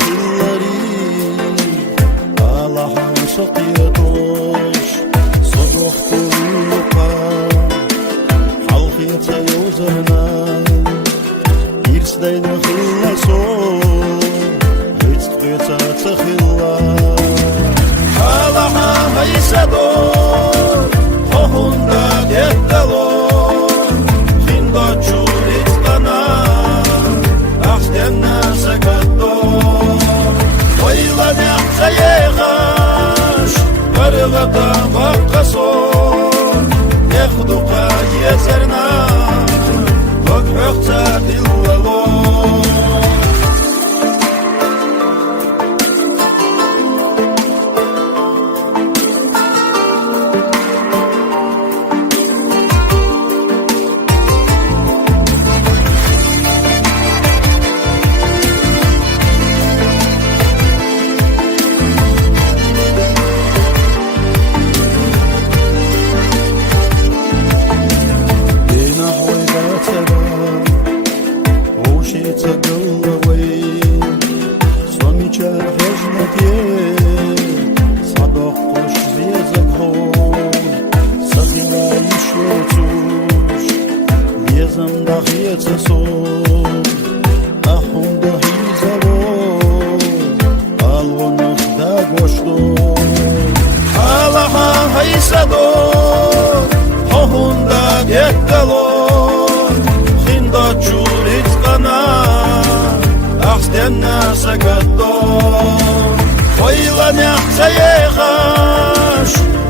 خلاري على حنشق يطوش صدوح طلقا حلقية يوزرنا يرسدين خلصو هيتقيتا تخلا على حيسدو هوندا يتلو خندا جوليتنا أحسن سكتو ويلا نحزيغاش ورغدا مقصو ياخدو قاية سرنا وقحقتا دلالو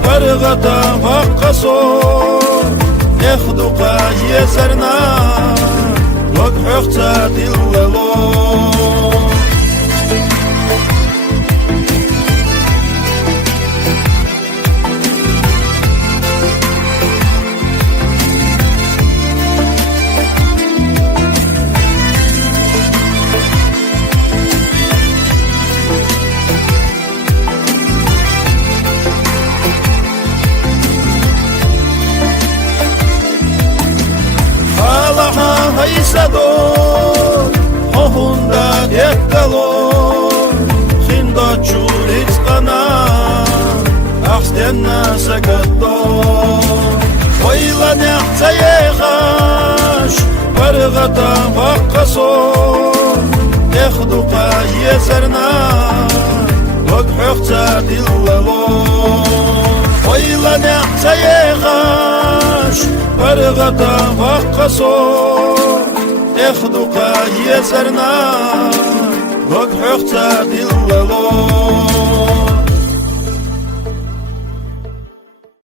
ورغدا مقصو ياخدو قاية سرنا وقحقتا دلالو Haysador, hohunda gettalor, xinda chulitskana, axstenna sakattor. Oyla nextayegash, vargata vaqqasor, yaxdu qaye sarna, waqhuqta dillalor. Oyla nextayegash, vargata vaqqasor, ياخدو قاية سرنا وقحقتا دلالو